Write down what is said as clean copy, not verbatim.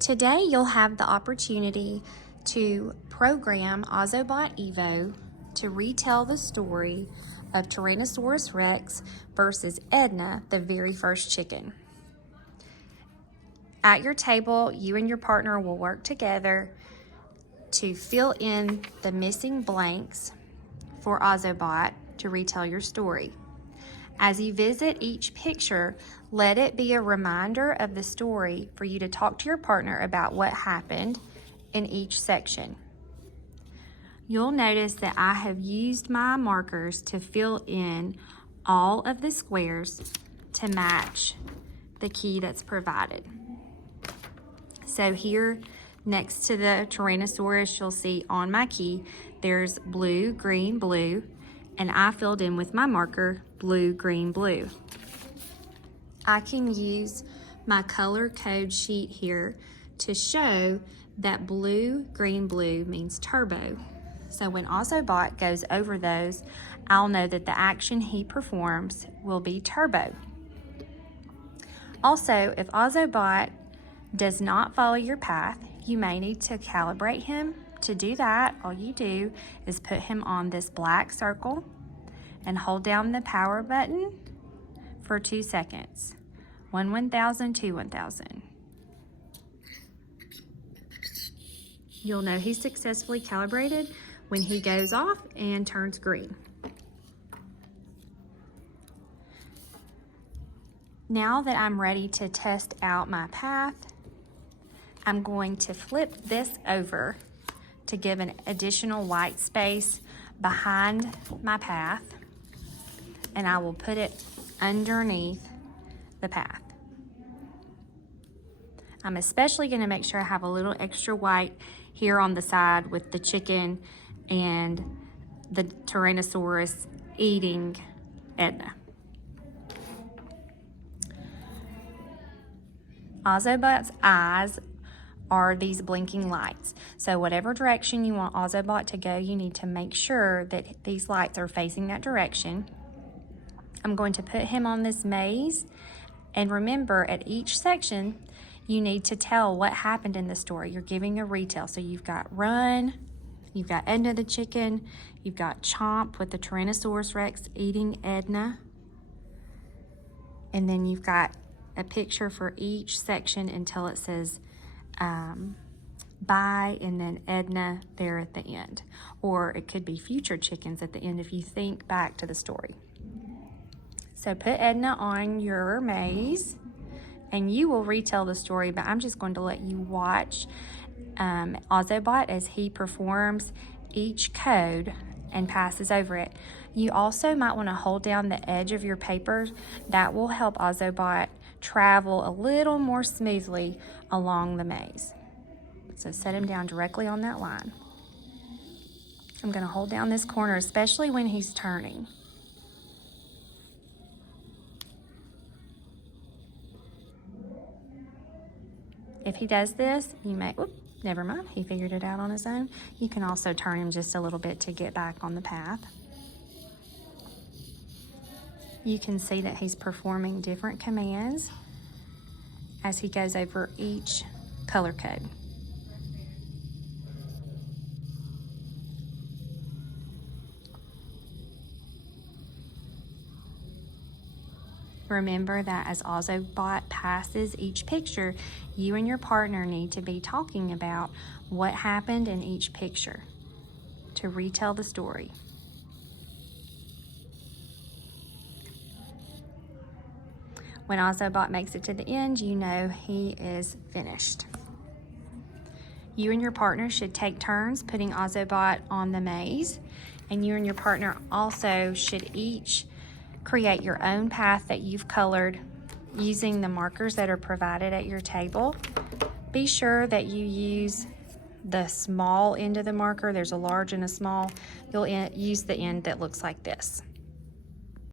Today you'll have the opportunity to program Ozobot Evo to retell the story of Tyrannosaurus Rex versus Edna, the very first chicken. At your table, you and your partner will work together to fill in the missing blanks for Ozobot to retell your story. As you visit each picture, let it be a reminder of the story for you to talk to your partner about what happened in each section. You'll notice that I have used my markers to fill in all of the squares to match the key that's provided. So here next to the Tyrannosaurus, you'll see on my key, there's blue, green, blue, and I filled in with my marker blue, green, blue. I can use my color code sheet here to show that blue, green, blue means turbo. So when Ozobot goes over those, I'll know that the action he performs will be turbo. Also, if Ozobot does not follow your path, you may need to calibrate him. To do that, all you do is put him on this black circle and hold down the power button for 2 seconds. 1 1000, 2 1000. You'll know he's successfully calibrated when he goes off and turns green. Now that I'm ready to test out my path, I'm going to flip this over to give an additional white space behind my path, and I will put it underneath the path. I'm especially going to make sure I have a little extra white here on the side with the chicken and the Tyrannosaurus eating Edna. Ozobot's eyes are these blinking lights. So whatever direction you want Ozobot to go, you need to make sure that these lights are facing that direction. I'm going to put him on this maze, and remember, at each section you need to tell what happened in the story. You're giving a retell. So you've got Run, you've got Edna the chicken, you've got Chomp with the Tyrannosaurus Rex eating Edna, and then you've got a picture for each section until it says bye, and then Edna there at the end. Or it could be future chickens at the end if you think back to the story. So put Edna on your maze and you will retell the story, but I'm just going to let you watch Ozobot as he performs each code and passes over it. You also might want to hold down the edge of your paper. That will help Ozobot travel a little more smoothly along the maze. So set him down directly on that line. I'm going to hold down this corner, especially when he's turning. If he does this, you may, never mind, he figured it out on his own. You can also turn him just a little bit to get back on the path. You can see that he's performing different commands as he goes over each color code. Remember that as Ozobot passes each picture, you and your partner need to be talking about what happened in each picture to retell the story. When Ozobot makes it to the end, you know he is finished. You and your partner should take turns putting Ozobot on the maze, and you and your partner also should each create your own path that you've colored using the markers that are provided at your table. Be sure that you use the small end of the marker. There's a large and a small. You'll use the end that looks like this.